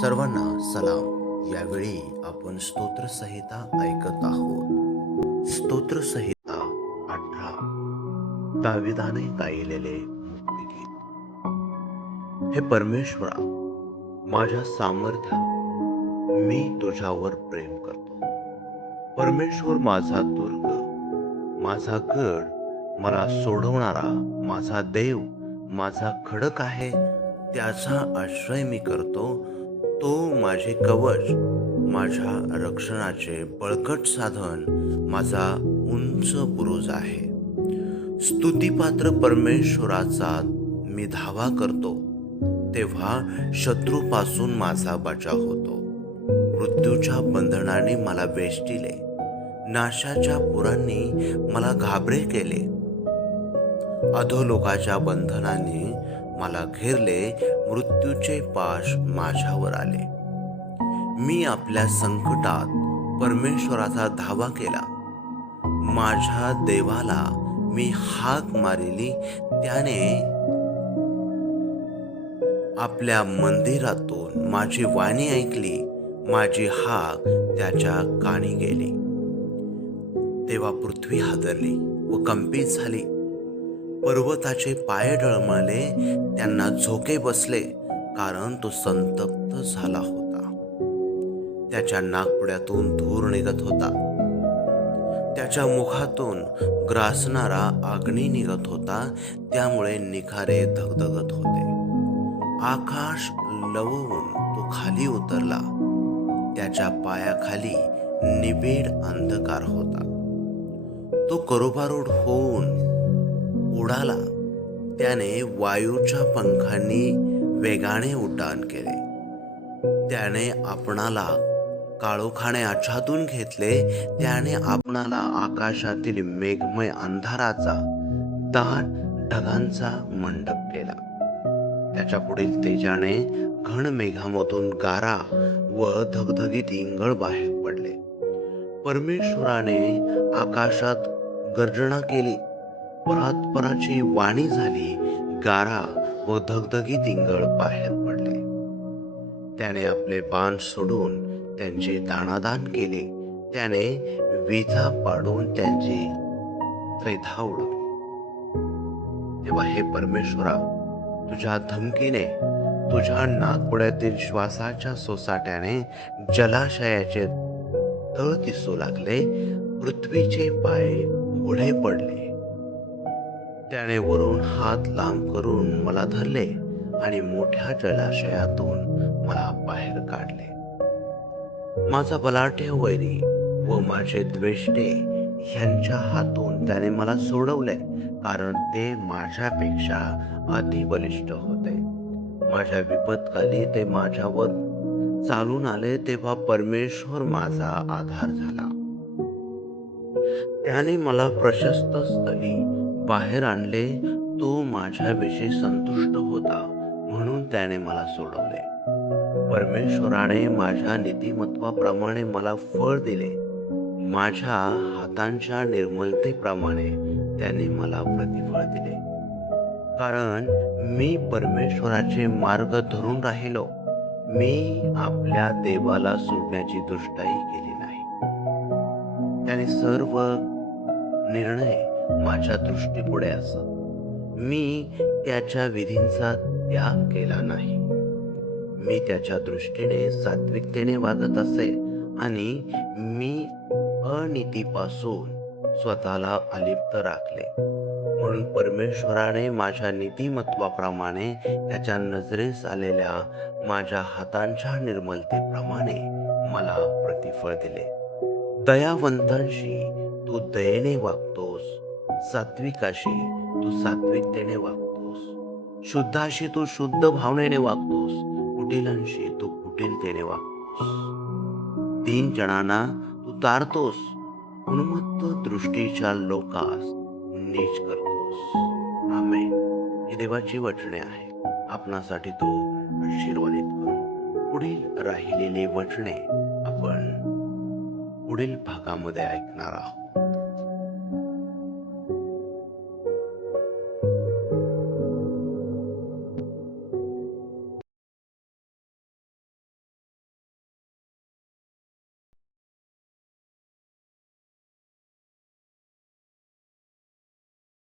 सर्वांना सलाम. यावेळी आपण स्तोत्रसहिता ऐकत आहोत. स्तोत्रसहिता अठरा. दाविदाने गायलेले हे परमेश्वरा माझ्या सामर्थ्या मी तुझ्यावर प्रेम करतो. परमेश्वर माझा दुर्ग माझा गड मला सोडवणारा माझा देव माझा खडक आहे त्याचा आश्रय मी करतो. तो माझे कवच माझ्या रक्षणाचे बळकट साधन माझा उंच बुरुज आहे. स्तुतिपात्र परमेश्वराचा मी धावा करतो तेव्हा शत्रूपासून माझा बचाव होतो. मृत्यूच्या बंधनाने मला वेष्टिले नाशाच्या पुरांनी मला घाबरे केले. अधोलोकाच्या बंधनाने मला घेरले मृत्यूचे पाश माझ्यावर आले. मी आपल्या संकटात परमेश्वराचा धावा केला. माझ्या देवाला मी हाक मारिली त्याने आपल्या मंदिरातून माझी वाणी ऐकली माझी हाक त्याच्या काणी गेली. तेव्हा पृथ्वी हादरली व कंपित झाली. पर्वताचे पाय डळमळले त्यांना झोके बसले कारण तो संतप्त झाला होता. त्याच्या नागपुड्यातून धूर निघत होता. त्याच्या मुखातून ग्रासणारा अग्नी निघत होता त्यामुळे निखारे धगधगत होते. आकाश लवून तो खाली उतरला. त्याच्या पायाखाली निबिड अंधकार होता. तो करोबारूढ होऊन उडाला. त्याने वायूच्या पंखांनी वेगाने उड्डाण केले. त्याने आपणाला काळोखाने आच्छादून घेतले. त्याने आपणाला आकाशातील मेघमय अंधाराचा दाट ढगांचा मंडप केला. त्याच्या पुढील तेजाने घन मेघामधून गारा व धगधगीत इंगळ बाहेर पडले. परमेश्वराने आकाशात गर्जना केली. परात्पराची वाणी झाली गारा व धगधगीत इंगळ बाहेर पडले. त्याने आपले बाण सोडून त्यांचे दानादान केले. त्याने विधा पाडून त्यांची त्रेधा उडवली. तेव्हा हे परमेश्वरा तुझ्या धमकीने तुझ्या नागपुड्यातील श्वासाच्या सोसाट्याने जलाशयाचे तळ दिसू लागले पृथ्वीचे पाय पुढे पडले. त्याने वरून हात लांब करून मला धरले आणि मोठ्या जलाशयातून मला बाहेर काढले. माझा बलाढ्य वैरी व माझे द्वेष्टे ह्यांच्या हातून त्याने मला सोडवले कारण ते माझ्यापेक्षा अति बलिष्ठ होते. माझ्या विपत्काली ते माझ्यावर चालून आले तेव्हा परमेश्वर माझा आधार झाला. त्याने मला प्रशस्त स्थली बाहेर आणले तो माझ्याविषयी संतुष्ट होता म्हणून त्याने मला सोडवले. परमेश्वराने माझ्या नीतिमत्वाप्रमाणे मला फळ दिले. माझ्या हातांच्या निर्मलतेप्रमाणे त्याने मला प्रतिफळ दिले. कारण मी परमेश्वराचे मार्ग धरून राहिलो. मी आपल्या देवाला सोडण्याची दृष्टाई केली नाही. त्याने सर्व निर्णय माझ्या दृष्टीपुढे असत मी त्याच्या विधींचा त्याग केला नाही. मी त्याच्या दृष्टीने सात्विकतेने वागत असे आणि मी अनितीपासून स्वतःला अलिप्त राखले. म्हणून परमेश्वराने माझ्या नीतिमत्वाप्रमाणे त्याच्या नजरेस आलेल्या माझ्या हातांच्या निर्मलतेप्रमाणे मला प्रतिफळ दिले. दयावंतांशी तू दयेने वागतोस. सात्विकाशी तू सात्विकतेने वागतोस. शुद्धाशी तू शुद्ध भावनेने वागतोस. कुटिलांशी तू कुटिलतेने वागतोस. तीन जणांना तू तारतोस. उन्मत्त दृष्टीच्या लोकास नीच करतोस. आमे ही देवाची वचने आहे आपणासाठी तो आशीर्वादित करू. पुढील राहिलेली वचने आपण पुढील भागामध्ये ऐकणार आहोत.